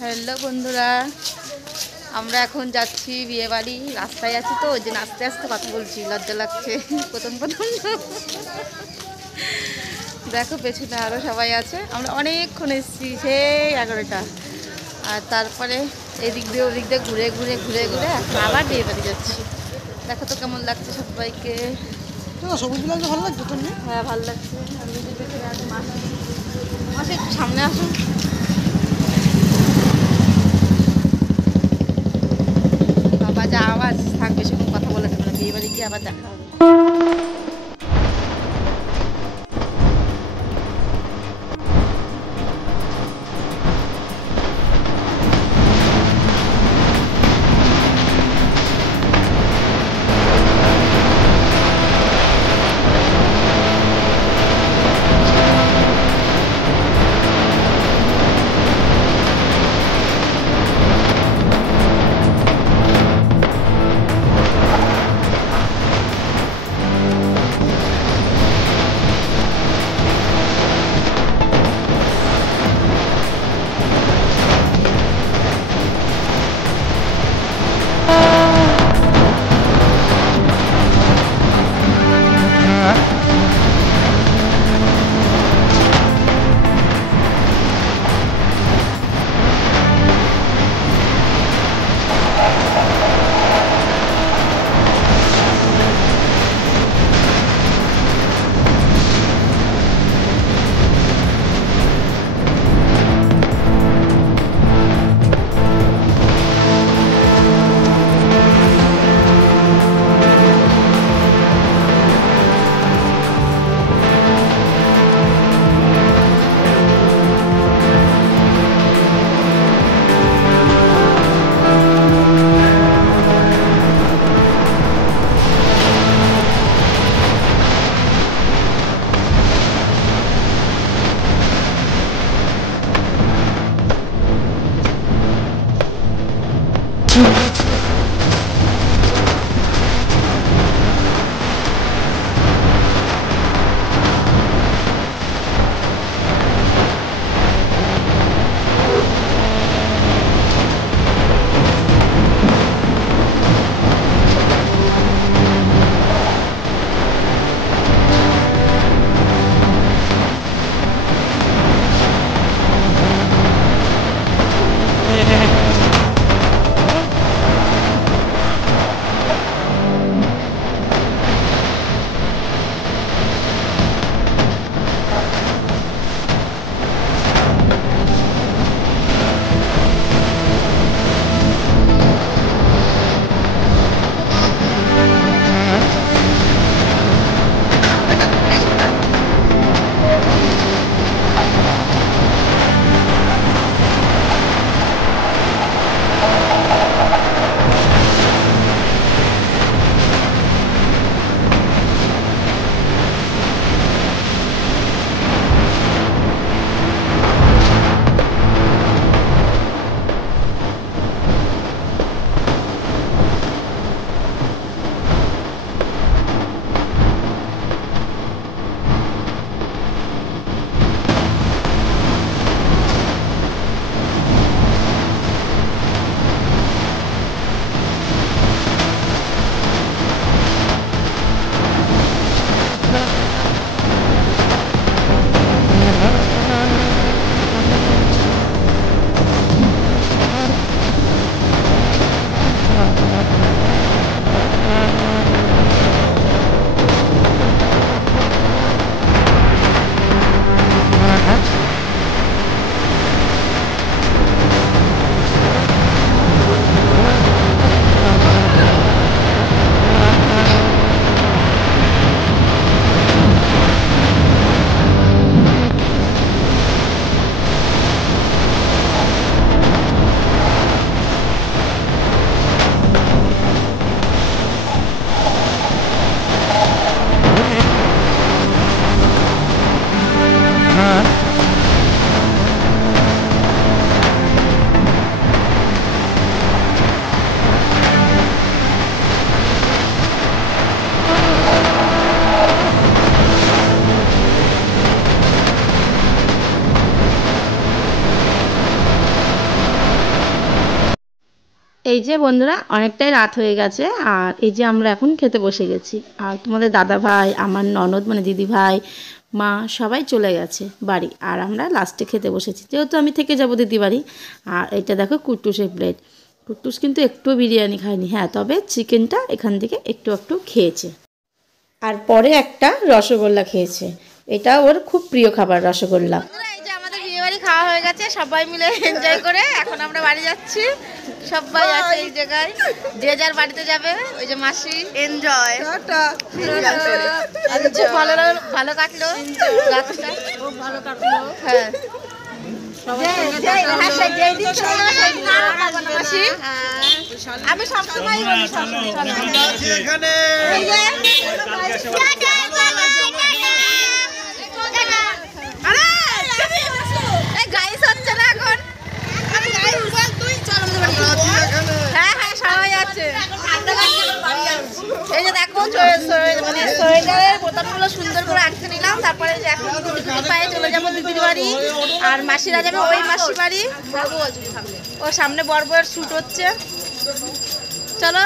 Hello বন্ধুরা, আমরা এখন যাচ্ছি বিয়ে বাড়ি। রাস্তায় আছি তো, ওই জন্য আস্তে আস্তে কথা বলছি, লজ্জা লাগছে প্রথম প্রথম। দেখো পেছনে আরও সবাই আছে। আমরা অনেকক্ষণ এসেছি, সেই 11টা। আর তারপরে এদিক দিয়ে ওদিক দিয়ে ঘুরে ঘুরে ঘুরে ঘুরে এখন আবার বিয়ে বাড়ি যাচ্ছি। দেখো তো কেমন লাগছে সবাইকে। সবুজ লাগছে, ভালো লাগছে তুমি? হ্যাঁ ভালো লাগছে। আমি পেছনে আছে মাসি, মাসি একটু সামনে আসুন। বাবা যা আওয়াজ থাকবে সেরকম কথা বলে দেবে না, বিয়ে বাড়ি গিয়ে আবার দেখা হবে। এই যে বন্ধুরা অনেকটাই রাত হয়ে গেছে আর এই যে আমরা এখন খেতে বসে গেছি আর তোমাদের দাদা ভাই আমার ননদ মানে দিদি ভাই মা সবাই চলে গেছে বাড়ি আর আমরা লাস্টে খেতে বসেছি যেহেতু আমি থেকে যাব দিদি বাড়ি। আর এটা দেখো কুট্টুসের প্লেট। কুট্টুস কিন্তু একটু বিরিয়ানি খায়নি, হ্যাঁ তবে চিকেনটা এখান থেকে একটু একটু খেয়েছে। আর পরে একটা রসগোল্লা খেয়েছে, এটা ওর খুব প্রিয় খাবার রসগোল্লা। এই যে আমাদের বিয়ে বাড়ি খাওয়া হয়ে গেছে, সবাই মিলে এনজয় করে এখন আমরা বাড়ি যাচ্ছি। সবাই আছে এই জায়গায়, যে যার বাড়িতে যাবে। ওই যে মাসি এনজয়। খুব ভালো ভালো কাটলো রাতটা, খুব ভালো কাটলো। হ্যাঁ আমি সবসময় বলি গাইস হচ্ছে না এখন। হ্যাঁ হ্যাঁ সবাই আছে। এই যে দেখো মানে সোয়েটারের বোতামগুলো সুন্দর করে আটকে নিলাম। তারপরে যে এখন পায়ে চলে যাবো দিদির বাড়ি আর মাসিরা যাবে ওই মাসির বাড়ি। ও সামনে বড় বড় শুট হচ্ছে, চলো।